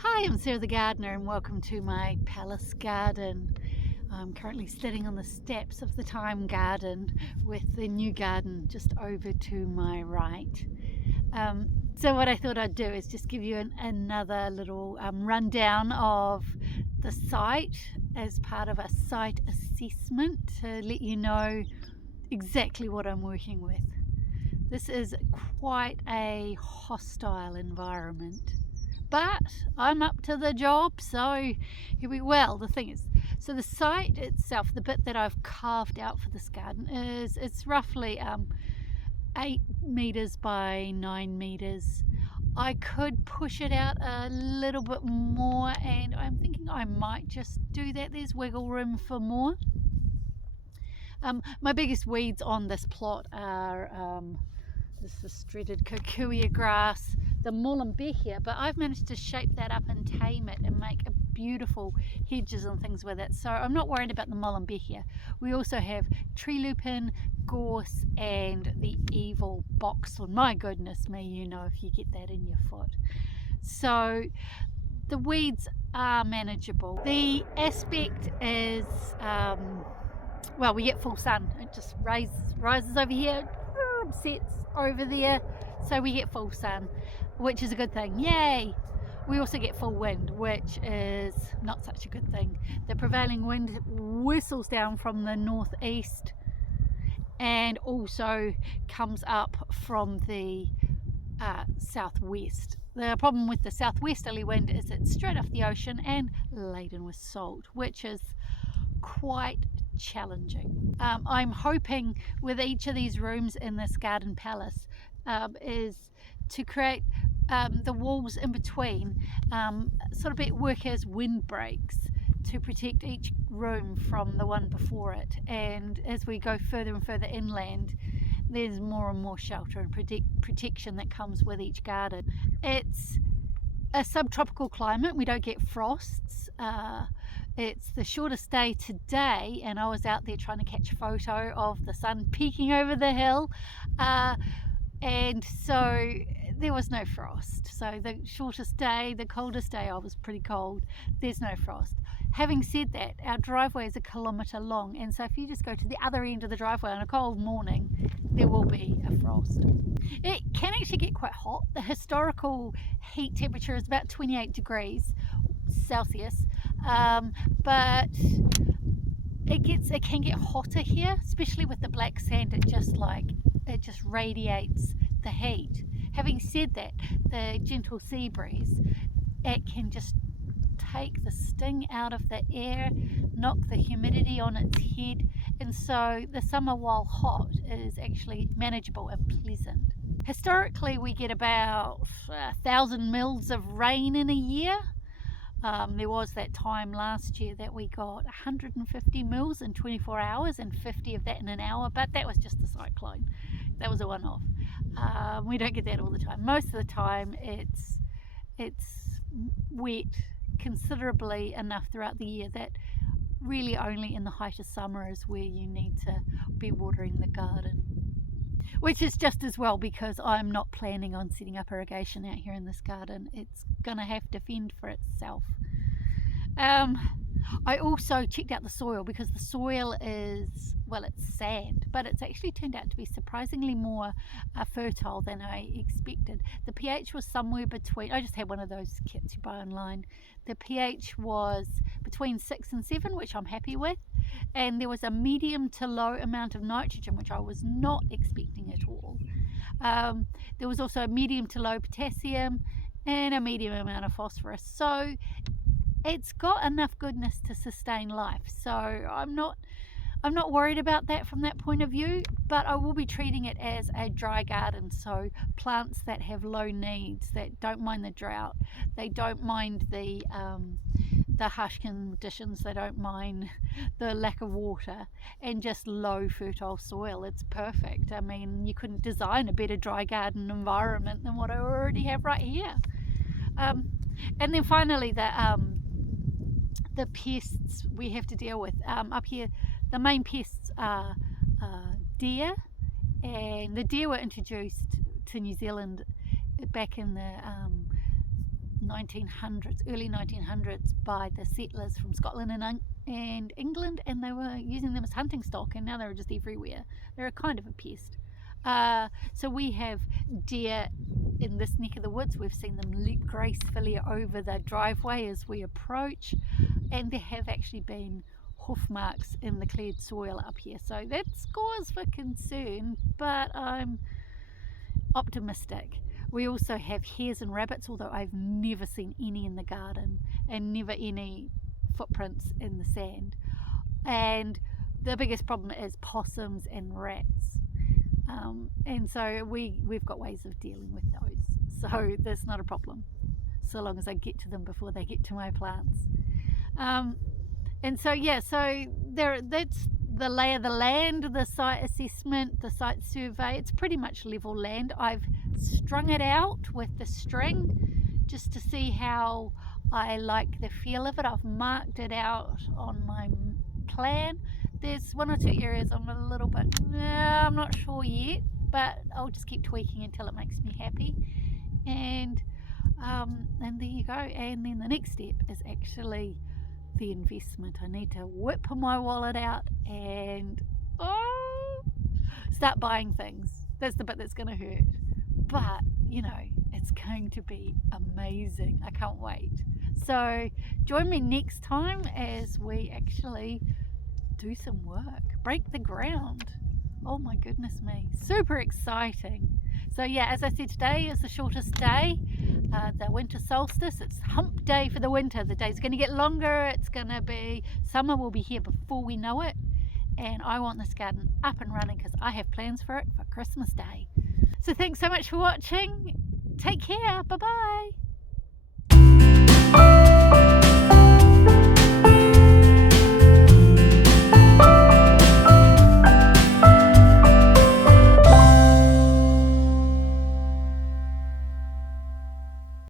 Hi, I'm Sarah the Gardener and welcome to my palace garden. I'm currently sitting on the steps of the Thyme garden with the new garden just over to my right. So what I thought I'd do is just give you another little rundown of the site as part of a site assessment to let you know exactly what I'm working with. This is quite a hostile environment, but I'm up to the job, so here we well. The thing is, so the site itself, the bit that I've carved out for this garden it's roughly 8 meters by 9 meters. I could push it out a little bit more, and I'm thinking I might just do that. There's wiggle room for more. My biggest weeds on this plot are this is shredded kikuyu grass, the Molenbeek, but I've managed to shape that up and tame it and make a beautiful hedges and things with it, so I'm not worried about the Molenbeek. We also have tree lupin, gorse, and the evil boxwood. My goodness me, you know, if you get that in your foot. So the weeds are manageable. The aspect is well, we get full sun. It just rises over here, sets over there, so we get full sun, which is a good thing. Yay! We also get full wind, which is not such a good thing. The prevailing wind whistles down from the northeast and also comes up from the southwest. The problem with the southwesterly wind is it's straight off the ocean and laden with salt, which is quite challenging. I'm hoping with each of these rooms in this garden palace is to create the walls in between sort of work as windbreaks to protect each room from the one before it, and as we go further and further inland, there's more and more shelter and protection that comes with each garden. It's a subtropical climate. We don't get frosts. It's the shortest day today, and I was out there trying to catch a photo of the sun peeking over the hill, and so there was no frost. So the shortest day, the coldest day, I was pretty cold. There's no frost. Having said that, our driveway is 1 kilometre long, and so if you just go to the other end of the driveway on a cold morning, there will be a frost. It can actually get quite hot. The historical heat temperature is about 28 degrees Celsius, but it can get hotter here, especially with the black sand. It just radiates the heat. Having said that, the gentle sea breeze, it can just take the sting out of the air, knock the humidity on its head, and so the summer, while hot, is actually manageable and pleasant. Historically, we get about 1,000 mils of rain in a year. There was that time last year that we got 150 mils in 24 hours and 50 of that in an hour, but that was just a cyclone. That was a one-off. We don't get that all the time. Most of the time it's wet considerably enough throughout the year that really only in the height of summer is where you need to be watering the garden, which is just as well, because I'm not planning on setting up irrigation out here in this garden. It's gonna have to fend for itself. I also checked out the soil, because the soil is, well, it's sand, but it's actually turned out to be surprisingly more fertile than I expected. The pH was somewhere between, I just had one of those kits you buy online. The pH was between 6 and 7, which I'm happy with, and there was a medium to low amount of nitrogen, which I was not expecting at all. There was also a medium to low potassium and a medium amount of phosphorus, so it's got enough goodness to sustain life. So I'm not worried about that from that point of view, but I will be treating it as a dry garden. So plants that have low needs, that don't mind the drought, they don't mind the harsh conditions, they don't mind the lack of water, and just low fertile soil, it's perfect. I mean, you couldn't design a better dry garden environment than what I already have right here. And then finally, the pests we have to deal with. Up here, the main pests are deer, and the deer were introduced to New Zealand back in the 1900s, early 1900s, by the settlers from Scotland and England, and they were using them as hunting stock, and now they're just everywhere. They're a kind of a pest. So we have deer in this neck of the woods. We've seen them leap gracefully over the driveway as we approach, and there have actually been hoof marks in the cleared soil up here, so that's cause for concern, but I'm optimistic. We also have hares and rabbits, although I've never seen any in the garden and never any footprints in the sand. And the biggest problem is possums and rats. And so we've got ways of dealing with those. So that's not a problem, so long as I get to them before they get to my plants. And so yeah, so that's the lay of the land, the site assessment, the site survey. It's pretty much level land. I've strung it out with the string just to see how I like the feel of it. I've marked it out on my plan. There's one or two areas I'm a little bit, I'm not sure yet, but I'll just keep tweaking until it makes me happy. And there you go. And then the next step is actually the investment. I need to whip my wallet out and start buying things. That's the bit that's going to hurt, but you know, it's going to be amazing. I can't wait. So join me next time as we actually do some work, break the ground. Oh my goodness me, super exciting. So yeah, as I said, today is the shortest day, the winter solstice. It's hump day for the winter. The day's going to get longer. It's going to be, summer will be here before we know it, and I want this garden up and running because I have plans for it for Christmas Day. So thanks so much for watching. Take care. Bye bye.